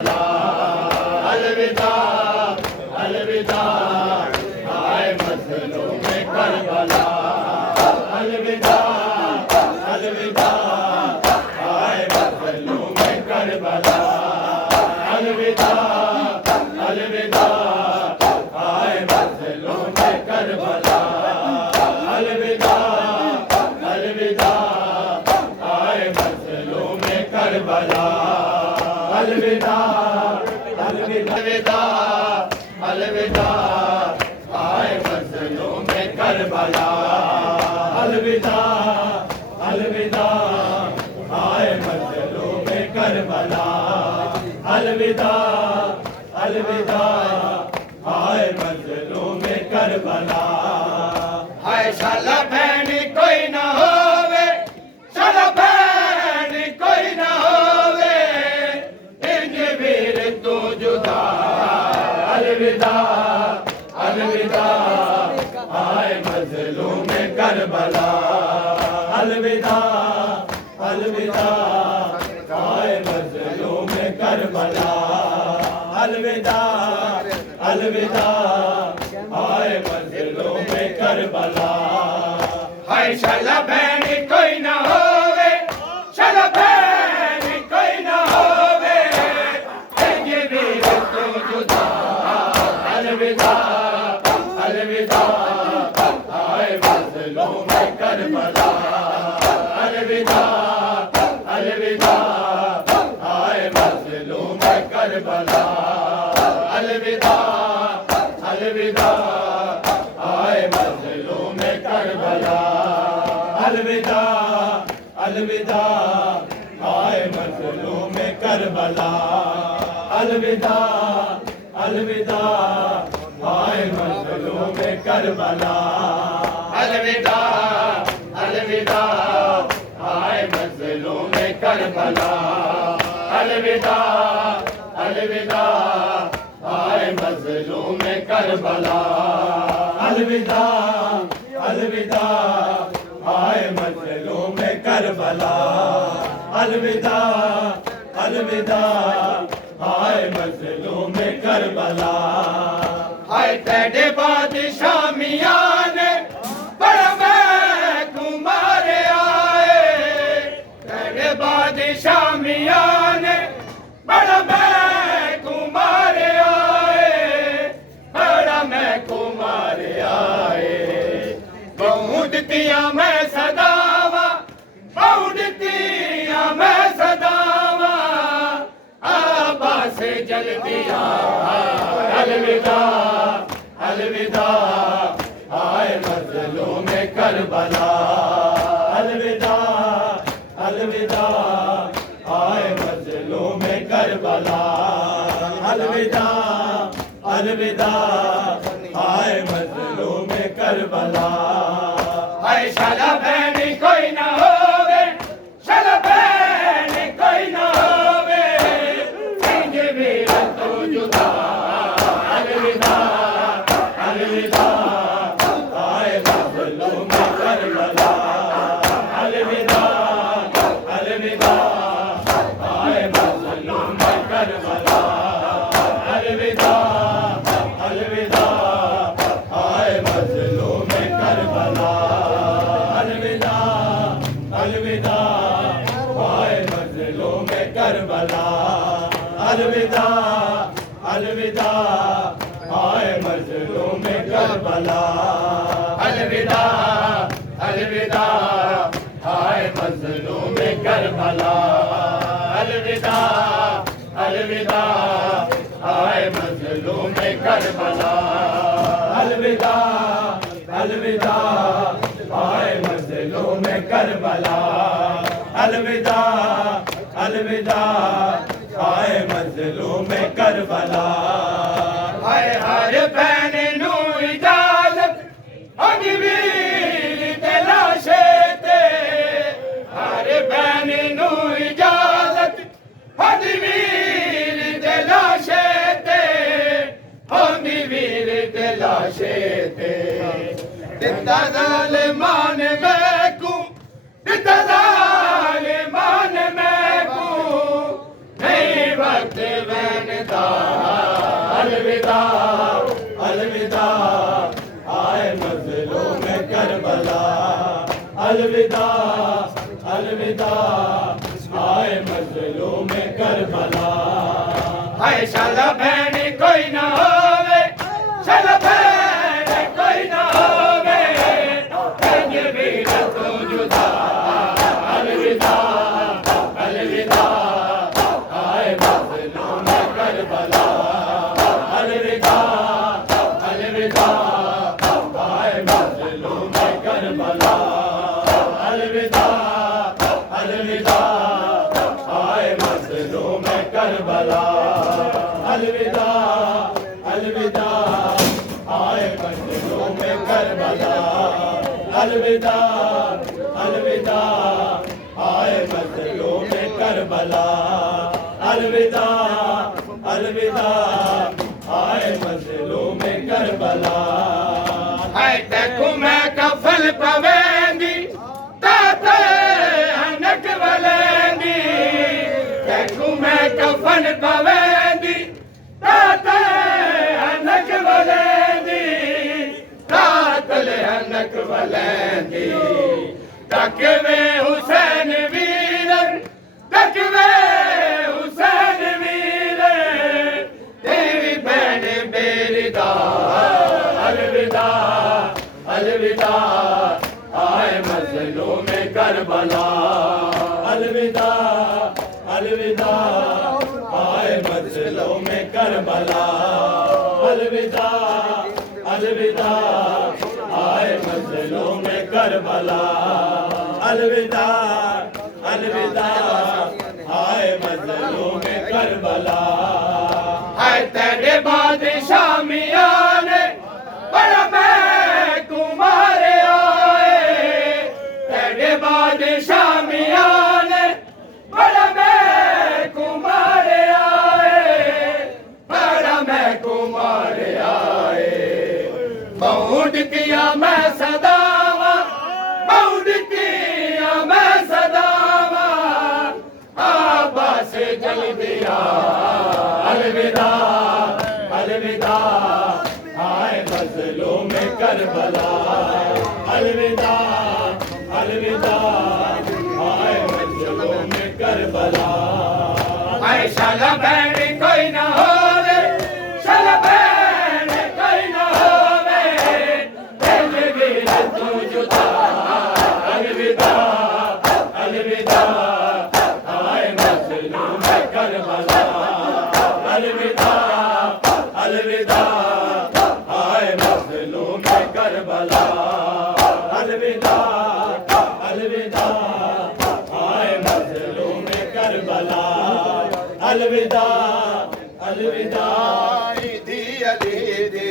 अलविदा अलविदा आए मजलूम में करबला। अलविदा अलविदा आए मजलूम में करबला। अलविदा अलविदा आए मजलूम में करबला। अलविदा अलविदा आए मजलूम में करबला। अलविदा अलविदा अलविदा आए मजलूम में करबला। अलविदा अलविदा आए मजलूम में करबला। अलविदा अलविदा आए मजलूम में करबला। हाय शाला बहन कोई ना होवे, शाला बहन कोई ना होवे, इंज वीर तू जुदा। अलविदा अलविदा आए मजलूम में करबला। अलविदा अलविदा आए मजलूम में करबला। अलविदा अलविदा आए मजलूम में करबला। हाय शाला बहन कोई ना होवे, शाला बहन कोई ना होवे, इंज वीर तू जुदा। अलविदा अलविदा आए मजलूम में करबला। अलविदा अलविदा आए मजलूम में करबला। अलविदा अलविदा आए मजलूम में करबला। अलविदा अलविदा आए मजलूम में करबला। अलविदा अलविदा आए मजलूम में करबला। अलविदा अलविदा आए मजलूम में करबला। अलविदा अलविदा आए मजलूम में करबला। अलविदा अलविदा आए मजलूम में करबला। अलविदा अलविदा आए मजलूम में करबला। हाय तेरे बादशाह मियां ने बड़ा महकू मारे आए, तेरे बादशाह मियां ने बड़ा महकू मारे आए, बड़ा महकू मारे आए। बहुड़तियां मैं सदावा, बहुड़तियां मैं सदावा, आबा से जल दिया। अलविदा अलविदा आए मजलूम में करबला। अलविदा अलविदा आए मजलूम में करबला। अलविदा अलविदा आए मजलूम में करबला। हाय शाला बहन कोई ना होवे, शाला बहन कोई ना होवे, इंज वीर तू जुदा। अलविदा अलविदा आए मजलूम में करबला। अलविदा अलविदा आए मजलूम में करबला। अलविदा अलविदा आए मजलूम में करबला। अलविदा अलविदा आए मजलूम में करबला। अलविदा अलविदा आए मजलूम में करबला। अलविदा अलविदा आए मजलूम में करबला। अलविदा अलविदा आए मजलूम में करबला। अलविदा अलविदा आए मजलूम में करबला। अलविदा अलविदा आए मजलूम में करबला। हाय हर बहन नू इजाजत होगी वीर ते लाशे ते, हर बहन नू इजाजत होगी वीर ते लाशे ते, होगी वीर ते लाशे ते। दिता ज़ालिमान मैकू, दिता ज़ालिमान मैकू, नहीं वक्त में अलविदा अलविदा आए मजलूम करबला हाय शाला भैन कोई ना होवे शाला भैन कोई ना होवे तकबीर तो जुदा अलविदा अलविदा आए मजलूम करबला अलविदा अलविदा आए मजलूम करबला अलविदा अलविदा आए मजलूम करबला अलविदा अलविदा आए मजलूम करबला अलविदा अलविदा आए मजलूम करबला अलविदा अलविदा आए मजलूम करबला हाय देखो मैं कफल पवेंदी ताते हनक वलेंदी देखो मैं कफन पवेंदी ताते हनक वलेंदी तातल हनक वलेंदी तकवे हुसैन वीरन तकवे हुसैन वीरन तेरी बहन बेरिदा अलविदा अलविदा आए मजलूम करबला अलविदा अलविदा आए मजलूम करबला अलविदा अलविदा आए मजलूम करबला अलविदा अलविदा आए मजलूम करबला हाय तेरे बादशाह मियां ने बड़ा मैं कुमारे आए तेरे बादशाह मियां ने बड़ा मैं कुमारे आए बड़ा मैं कुमारे आए बहुत किया मैं सदावा बहुत किया मैं सदावा आबा से जल दिया अलविदा अलविदा आए मजलूम करबला अलविदा अलविदा आए मजलूम करबला आए शाला बहन कोई ना होवे शाला बहन कोई ना होवे तकबीर तो जुदा अलविदा अलविदा आए मजलूम करबला अलविदा अलविदा आए मजलूम करबला अलविदा अलविदा आए मजलूम करबला अलविदा अलविदा दी अली दी